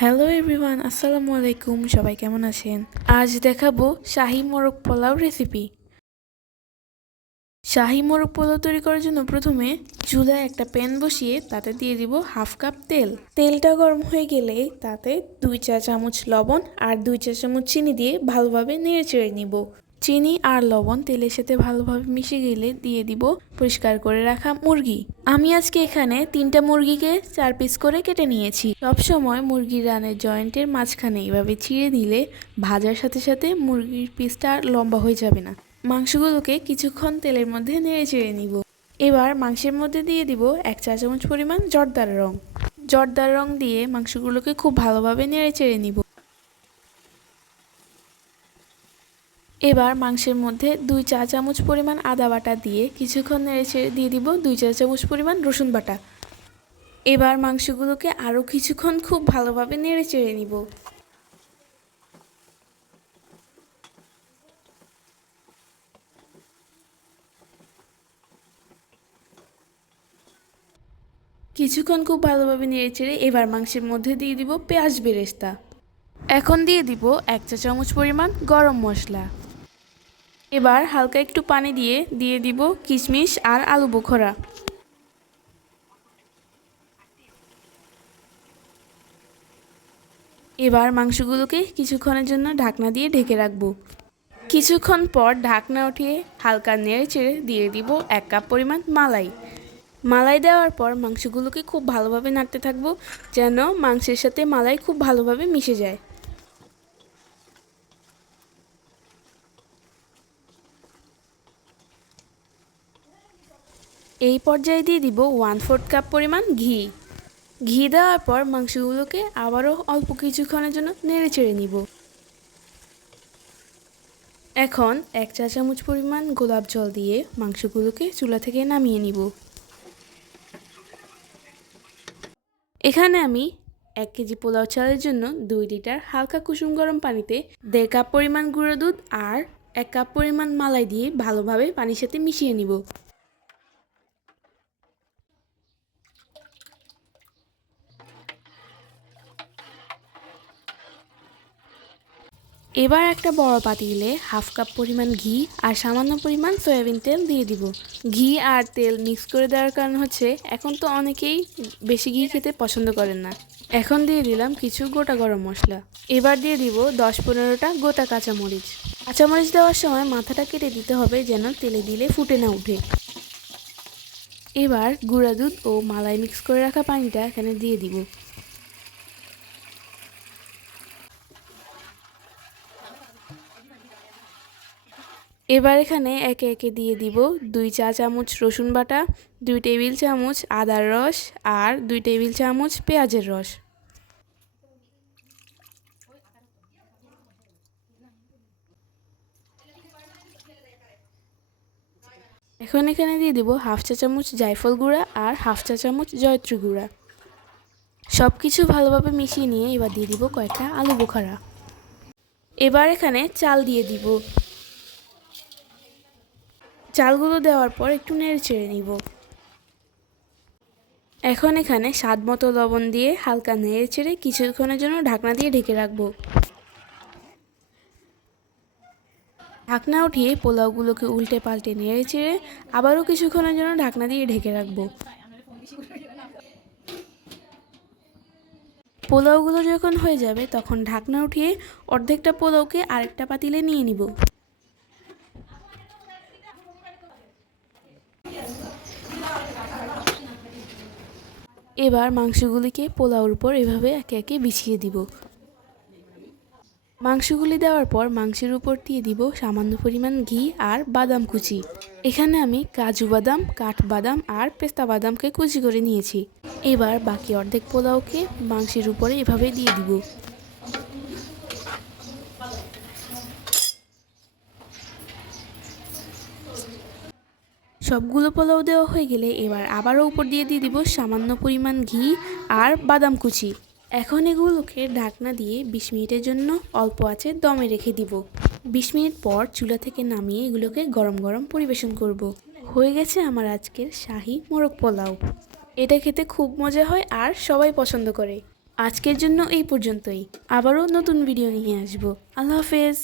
Hello everyone, আসসালামু আলাইকুম। সবাই কেমন আছেন? আজ দেখাবো শাহি মোরগ পোলাও রেসিপি। শাহি মোরগ পোলাও তৈরি করার জন্য প্রথমে চুলায় একটা প্যান বসিয়ে তাতে দিয়ে দিব হাফ কাপ তেল। তেলটা গরম হয়ে গেলে তাতে 2 চা চামচ লবণ আর 2 চা চামচ চিনি দিয়ে ভালোভাবে নেড়ে চেড়ে নিব। চিনি আর লবণ তেলের সাথে ভালোভাবে মিশে গেলে দিয়ে দিব পরিষ্কার করে রাখা মুরগি। আমি আজকে এখানে 3টা মুরগিকে 4 পিস করে কেটে নিয়েছি। সবসময় মুরগির রানের জয়েন্টের মাঝখানে এভাবে চিড়ে দিলে ভাজার সাথে সাথে মুরগির পিসটা আর লম্বা হয়ে যাবে না। মাংসগুলোকে কিছুক্ষণ তেলের মধ্যে নেড়ে চেড়ে নিব। এবার মাংসের মধ্যে দিয়ে দিব 1 চা চামচ পরিমাণ জর্দার রং। জর্দার রং দিয়ে মাংসগুলোকে খুব ভালোভাবে নেড়ে চেড়ে নিব। এবার মাংসের মধ্যে 2 চা চামচ পরিমাণ আদা বাটা দিয়ে কিছুক্ষণ নেড়েচেড়ে দিয়ে দিব 2 চা চামচ পরিমাণ রসুন বাটা। এবার মাংসগুলোকে আরও কিছুক্ষণ খুব ভালোভাবে নেড়েচেড়ে নিব। কিছুক্ষণ খুব ভালোভাবে নেড়েচেড়ে এবার মাংসের মধ্যে দিয়ে দিব পেঁয়াজ বেরেস্তা। এখন দিয়ে দিব 1 চা চামচ পরিমাণ গরম মশলা। এবার হালকা একটু পানি দিয়ে দিব কিশমিশ আর আলু বোখরা। এবার মাংসগুলোকে কিছুক্ষণের জন্য ঢাকনা দিয়ে ঢেকে রাখবো। কিছুক্ষণ পর ঢাকনা উঠিয়ে হালকা নেড়ে চেড়ে দিয়ে দিব 1 কাপ পরিমাণ মালাই। মালাই দেওয়ার পর মাংসগুলোকে খুব ভালোভাবে নাড়তে থাকবো যেন মাংসের সাথে মালাই খুব ভালোভাবে মিশে যায়। এই পর্যায়ে দিয়ে দিব 1/4 কাপ পরিমাণ ঘি। ঘি দেওয়ার পর মাংসগুলোকে আবারও অল্প কিছুক্ষণের জন্য নেড়ে চেড়ে নিব। এখন 1 চা চামচ পরিমাণ গোলাপ জল দিয়ে মাংসগুলোকে চুলা থেকে নামিয়ে নিব। এখানে আমি 1 কেজি পোলাও চালের জন্য 2 লিটার হালকা কুসুম গরম পানিতে 1.5 কাপ পরিমাণ গুঁড়ো দুধ আর 1 কাপ পরিমাণ মালাই দিয়ে ভালোভাবে পানির সাথে মিশিয়ে নিব। এবার একটা বড় পাতিলে হাফ কাপ পরিমাণ ঘি আর সামান্য পরিমাণ সয়াবিন তেল দিয়ে দিব। ঘি আর তেল মিক্স করে দেওয়ার কারণ হচ্ছে এখন তো অনেকেই বেশি ঘি খেতে পছন্দ করেন না। এখন দিয়ে দিলাম কিছু গোটা গরম মশলা। এবার দিয়ে দিব 10-15টা গোটা কাঁচামরিচ। কাঁচামরিচ দেওয়ার সময় মাথাটা কেটে দিতে হবে যেন তেলে দিলে ফুটে না উঠে। এবার গুঁড়া দুধ ও মালাই মিক্স করে রাখা পানিটা এখানে দিয়ে দিব। এবার এখানে একে একে দিয়ে দিব 2 চা-চামচ রসুন বাটা, 2 টেবিল চামচ আদার রস আর 2 টেবিল চামচ পেঁয়াজের রস। এখন এখানে দিয়ে দিব হাফ চা চামচ জায়ফল গুঁড়া আর হাফ চা চামচ জয়ত্রী গুঁড়া। সব কিছু ভালোভাবে মিশিয়ে নিয়ে এবার দিয়ে দিব কয়েকটা আলু বোখারা। এবার এখানে চাল দিয়ে দিব। চালগুলো দেওয়ার পর একটু নেড়ে চেড়ে নিব। এখন এখানে স্বাদ মতো লবণ দিয়ে হালকা নেড়ে চেড়ে কিছুক্ষণের জন্য ঢাকনা দিয়ে ঢেকে রাখবো। ঢাকনা উঠিয়ে পোলাওগুলোকে উল্টে পাল্টে নেড়ে চেড়ে আবারও কিছুক্ষণের জন্য ঢাকনা দিয়ে ঢেকে রাখবো। পোলাওগুলো যখন হয়ে যাবে তখন ঢাকনা উঠিয়ে অর্ধেকটা পোলাওকে আরেকটা পাতিলে নিয়ে নিব। এবার মাংসগুলিকে পোলাওর উপর এভাবে একে একে বিছিয়ে দিব। মাংসগুলি দেওয়ার পর মাংসের উপর দিয়ে দিব সামান্য পরিমাণ ঘি আর বাদাম কুচি। এখানে আমি কাজু বাদাম, কাঠবাদাম আর পেস্তা বাদামকে কুচি করে নিয়েছি। এবার বাকি অর্ধেক পোলাওকে মাংসের উপরে এভাবে দিয়ে দিব। সবগুলো পোলাও দেওয়া হয়ে গেলে এবার আবারও উপর দিয়ে দিব সামান্য পরিমাণ ঘি আর বাদাম কুচি। এখন এগুলোকে ঢাকনা দিয়ে 20 মিনিটের জন্য অল্প আঁচে দমে রেখে দিব। 20 মিনিট পর চুলা থেকে নামিয়ে এগুলোকে গরম গরম পরিবেশন করব। হয়ে গেছে আমার আজকের শাহি মোরগ পোলাও। এটা খেতে খুব মজা হয় আর সবাই পছন্দ করে। আজকের জন্য এই পর্যন্তই। আবারও নতুন ভিডিও নিয়ে আসবো। আল্লাহ হাফেজ।